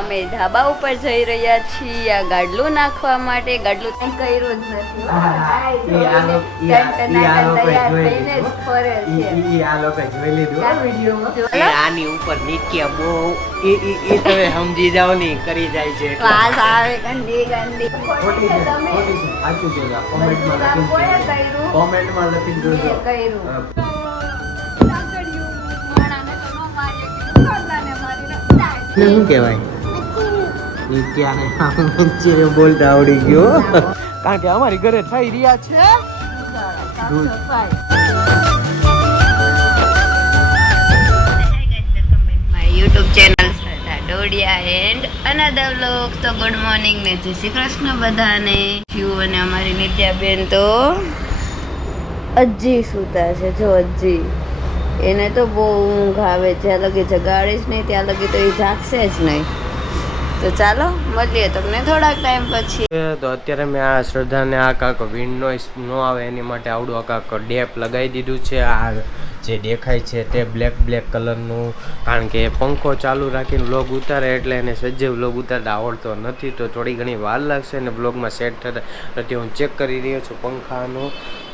અમે ધાબા ઉપર જઈ રહ્યા છીએ આ ગાડલું નાખવા માટે. ગાડલું કંઈ કર્યું જ નથી. આની ઉપર નીચે બહુ એ તમે સમજી જાવ ને કરી જાય છે. ક્લાસ આવે ગંદી ગંદી. કોમેન્ટમાં લખી દેજો. શું કહેવાય નીચે બોલતા આવડી ગયો કારણ કે અમારી ઘરે થઈ રહ્યા છે યુટ્યુબ ચેનલ શ્રદ્ધા ડોડિયા એન્ડ અનધર વ્લોગ્સ. તો ગુડ મોર્નિંગ ને જય શ્રી કૃષ્ણ બધાને. શિવ અને અમારી નિત્યાબેન તો હજી સૂતા છે. જો હજી એને તો બહુ ઊંઘ આવે. જ્યાં લગી જગાડીશ નહીં ત્યાં લગી તો એ જાગશે જ નહીં. તો ચાલો મળીએ તમને થોડાક ટાઈમ પછી. તો અત્યારે મેં આ શ્રદ્ધાને આ કાંક વિન્ડ નોઈસ ન આવે એની માટે આવડું આ કાંક ડેપ લગાવી દીધું છે. આ જે દેખાય છે તે બ્લેક કલરનું, કારણ કે પંખો ચાલુ રાખીને વ્લોગ ઉતારે એટલે એને સજ્જે વ્લોગ ઉતારતા આવડતો નથી. તો થોડી ઘણી વાર લાગશે અને વ્લોગમાં સેટ થતા. એટલે હું ચેક કરી રહ્યો છું પંખાનો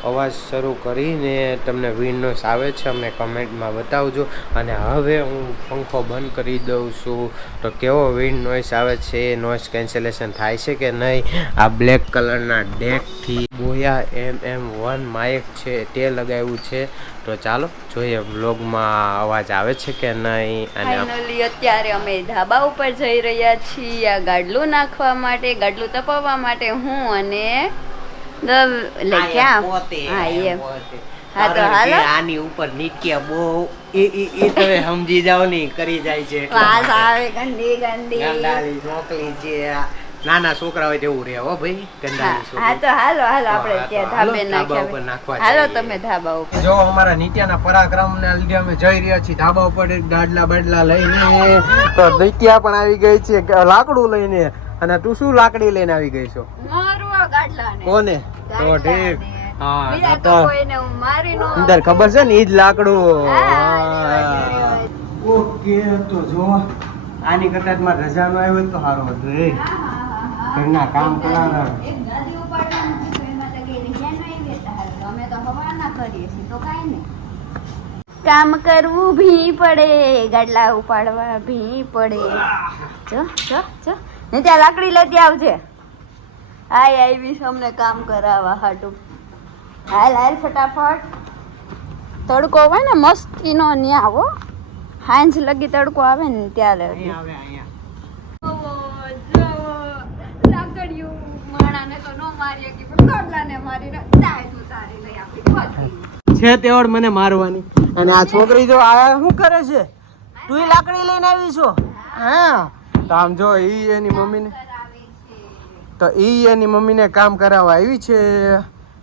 અવાજ શરૂ કરીને તમને વિન્ડ નોઈસ આવે છે અમને કમેન્ટમાં બતાવજો. અને હવે હું પંખો બંધ કરી દઉં છું તો કેવો વિન્ડ નોઈસ આવે છે, નોઈસ કેન્સલેશન થાય છે કે નહીં. આ બ્લેક કલરના ડેકથી બોયા MM1 માઇક છે તે લગાવ્યું છે. તો ચાલો જોઈએ વ્લોગમાં અવાજ આવે છે કે નહીં. અને ફાઇનલી અત્યારે અમે ધાબા ઉપર જઈ રહ્યા છીએ આ ગાડલું નાખવા માટે, ગાડલું તપાવવા માટે. હું અને આની ઉપર નીચે બહુ એ તમે સમજી જાવ ને કરી જાય છે. ક્લાસ આવે ગંદી ગંદી મોકલી છે. નાના છોકરા હોય તેવું રે હો ભાઈ. હા તો હાલો આપણે ત્યાં ધાબે નાખવા. હાલો તમે ધાબા ઉપર. જો અમારા નિત્યાના પરાક્રમ ને લીધે અમે જઈ રહ્યા છીએ ધાબા ઉપર ગાડલા બાડલા લઈને. તો નિત્યા પણ આવી ગઈ છે લાકડું લઈને. અને તું શું લાકડી લઈને આવી ગઈ છો? કોને? તો ઠીક. હા તો અંદર ખબર છે ને ઈ જ લાકડું. ઓકે તો જો આની કરતા માં રજા નો આવ્યો તો સારું હતું. એ ઘરના કામ કરાવવા કામ કરવું ભી પડે, ગાડલા ઉપાડવા ભી પડે. જો જો જો ને ત્યાં લાકડી લેતી આવજે. હાય આવીશ અમને કામ કરાવવા હાટું. હાલ ફટાફટ. તડકો હોય ને મસ્તીનો ન્યા આવો. હાંજ લગી તડકો આવે ને ત્યારે છે તેવડ મને મારવાની. અને આ છોકરી જો આ શું કરે છે? તું લાકડી લઈને આવી છો? હા તો આમ જો ઈ એની મમ્મીને કામ કરાવવા આવી છે.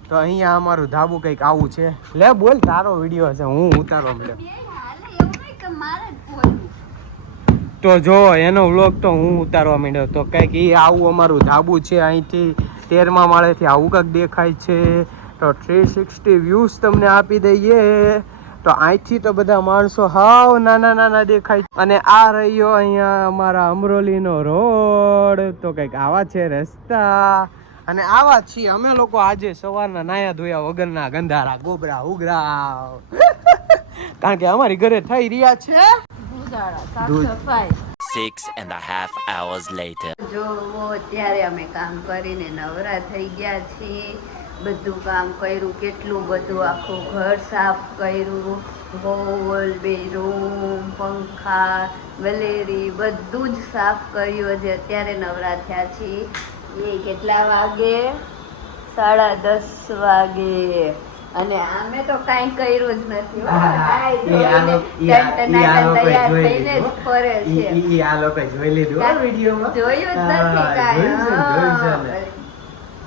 તો અહીંયા અમારું ધાબુ કંઈક આવું છે. લે બોલ, તારો વિડીયો છે, હું ઉતારવા મળ્યો. તો જો એનો વ્લોગ તો હું ઉતારવા માંડ્યો. તો કંઈક એ આવું અમારું ધાબુ છે. અહીંથી 13મા માળેથી આવું કંઈક દેખાય છે. તો 360 વ્યૂઝ તમને આપી દઈએ. તો અહીંથી તો બધા માણસો હાવ નાના દેખાય. અને આ રહ્યો અહીંયા અમારા અમરોલીનો રોડ. તો કંઈક આવા છે રસ્તા. અને આવા છીએ અમે લોકો આજે સવારના નાયા ધોયા વગરના ગંધારા ગોબરા ઉગરા. કારણ કે અમારી ઘરે થઈ રહ્યા છે 6.5 hours later. જો અત્યારે અમે કામ કરીને નવરા થઈ ગયા છીએ. બધું કામ કર્યું, કેટલું બધું, આખું ઘર સાફ કર્યું. હોલ, બેડરૂમ, પંખા, ગલેરી બધું જ સાફ કર્યું. જે અત્યારે નવરા થયા છીએ. એ કેટલા વાગે? 10:30 વાગે. અને અમે તો કાંઈ કર્યું જ નથી. જોયું જ નથી કાંઈ.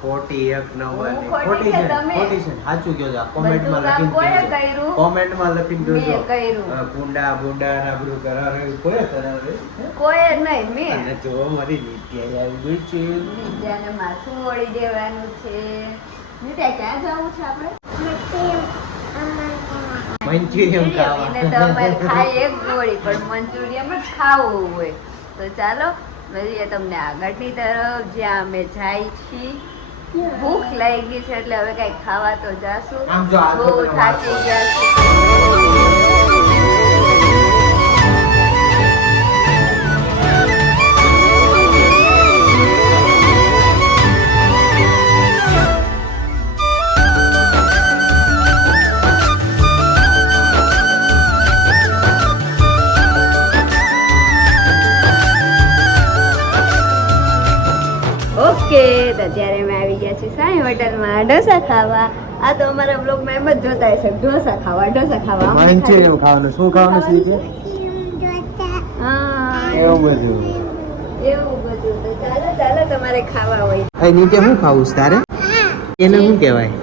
41 નંબર સાચું કયો. કોમેન્ટમાં લખી દેજો. કુંડા નાબરું કરાવે કોઈ નહીં. મેં જો મારી નિત્યા આવી ગઈ છે. નિત્યાને માથું ઓળી દેવાનું છે. નિત્યા ક્યાં જવું છે આપણે? મંચુરિયમ ખાવા. એને તો અમારે ખાય એક ગોળી, પણ મંચુરિયમ જ ખાવું હોય. તો ચાલો મળીએ તમને આગળની તરફ જ્યાં અમે જાય છીએ. ભૂખ લાગી છે એટલે હવે કઈ ખાવા તો જાશું. આમ જો આ બહુ છોકરો થાકી વાંચતો. ગયા છે. ઓકે તો અત્યારે અમે આવી ગયા છીએ સાંઈ હોટલમાં ઢોસા ખાવા. આ તો અમારા બ્લોગમાં એમ જ જોતા હશે, ઢોસા ખાવા ઢોસા ખાવા. અમને મંચુરિયન ખાવાનું શું ખાવાનું છે કે હા એવું બધું એવું બધું. તો ચાલો ચાલો તમારે ખાવા હોય. એ નીચે શું ખાવું છે તારે એને શું કહેવાય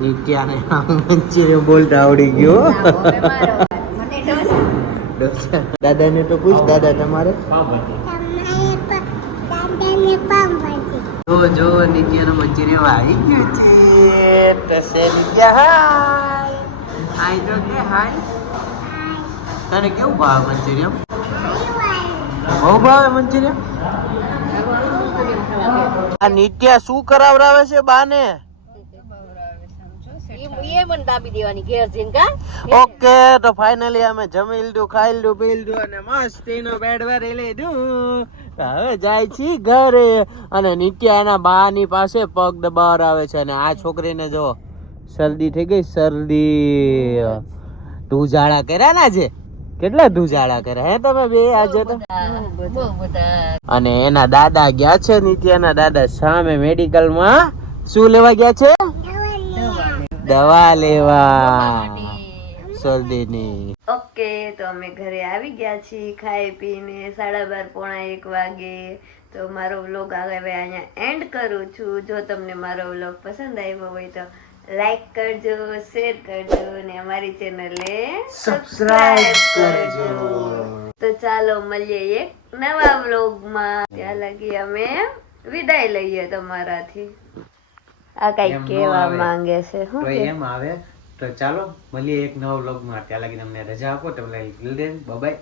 નીત્યાને મંચુરિયન બોલતા આવડી ગયો ના, હવે મારો વાર. મને ઢોસા. દાદાને તો પૂછ દાદા તમારે જો જો નિત્યાનો મંચુરિયન આવી ગયો છે તો સે નિત્યા હાય હાય તો કે હાય તને કેવું ભાવે મંચુરિયન બહુ ભાવે મંચુરિયન આ નિત્યા શું કરાવરાવે છે બાને ઓકે તો ફાઇનલી અમે જમી લીધું ખાઈ લીધું પી લીધું અને મસ્ત એનો બેડ વારી લીધું હવે જાય છે ઘરે અને નિત્યા એના બાની પાસે પગ દબાવરાવે છે અને આ છોકરીને જો શરદી થઈ ગઈ શરદી ધૂજાળા કર્યા ના છે કેટલા ધૂજાળા કર્યા હે તમે બે આજે તો અને એના દાદા ગયા છે નિત્યાના દાદા સામે મેડિકલમાં શું લેવા ગયા છે દવા લેવા શરદીની. ઓકે તો અમે ઘરે આવી ગયા છીએ ખાઈ પીને 12:30 પોણા 1 વાગે. તો મારો વ્લોગ હવે અહીંયા એન્ડ કરું છું. જો તમને મારો વ્લોગ પસંદ આવ્યો હોય તો લાઈક કરજો, શેર કરજો અને અમારી ચેનલને સબસ્ક્રાઇબ કરજો. તો ચાલો મળીએ એક નવા વ્લોગમાં. ત્યાં લગી અમે વિદાય લઈએ તમારાથી. આ કઈ કેવા માંગે છે હું કે એમ આવે તો ચાલો મળીએ એક નવા વ્લોગમાં. ત્યાં લગી તમને રજા આપો તમને બાય બાય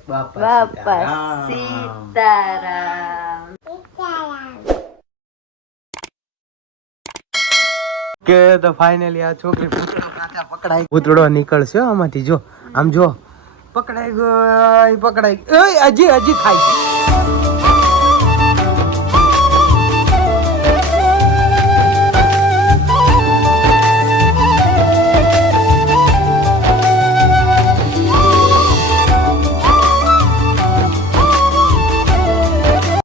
બાપા સીતારામ. કે તો ફાઇનલી આ છોકરી ભૂતળો કાકા પકડાઈ ભૂતળો નીકળશે આમાંથી જો આમ જો પકડાઈ ગઈ હજી ખાય છે